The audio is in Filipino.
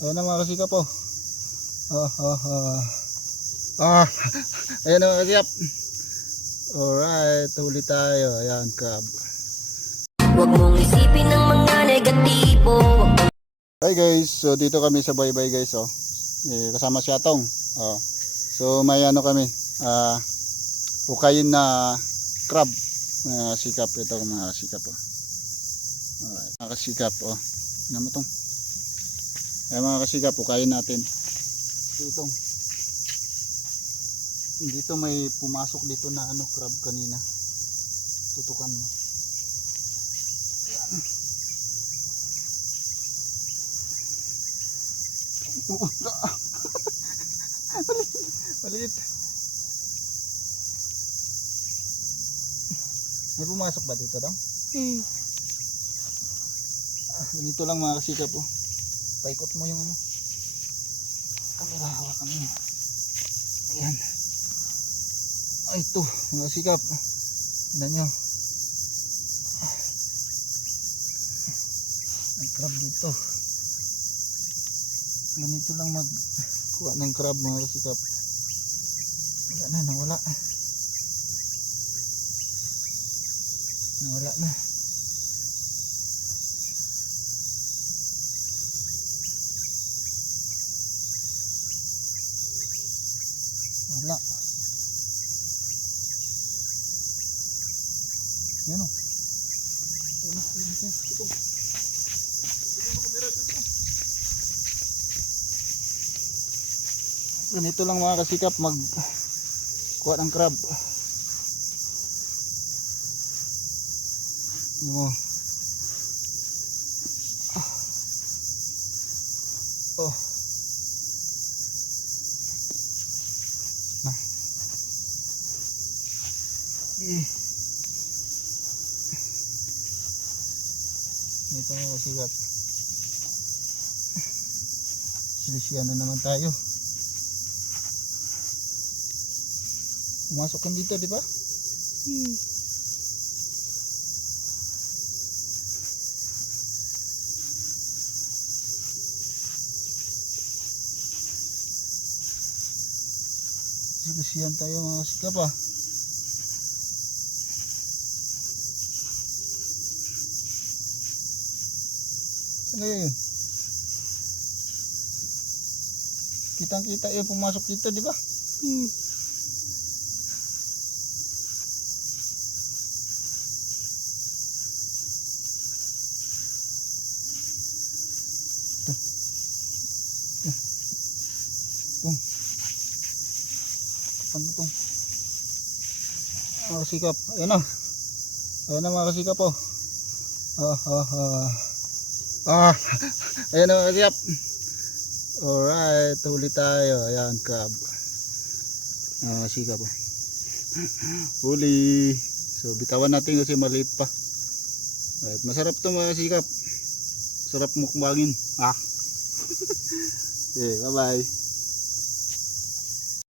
Ayan na mga kasikap po. Ayan na mga kasikap. Alright, huli tayo. Ayan, crab. Huwag mong isipin ng mga negatibo. Hi guys, so dito kami sa baybay guys, kasama si Atong. So may ano kami, hukayin na crab. Sikap ito mga sikap. Alright, mga kasikap. Ano mo tong? Ayan mga kasikap, hukayin natin. Dito may pumasok dito na crab kanina. Tutukan mo. Maliit. May pumasok ba dito daw? Ganito lang mga kasikap po. Paikot mo yung camera, hawakan mo. Ayan. Ito mga kasikap. Tignan nyo. May crab dito. Ganito lang magkuha ng crab mga kasikap. Wala na, nawala na. Wala. Yan o. Ganito lang mga kasikap magkuha ng crab. Nah. Ito mga kasikap. Silisiyan na naman tayo. Pumasok kan dito, di ba? Silisiyan tayo mga kasikap Ano yun? Kitang kita yung pumasok dito, di ba? Ano itong mga kasikap? Ayan na mga kasikap ayan na mga kasikap. Alright, huli tayo. Ayan, crab. Kasikap huli. So bitawan natin kasi maliit pa. Alright, masarap to mga kasikap. Sarap mukbangin. Okay, bye bye.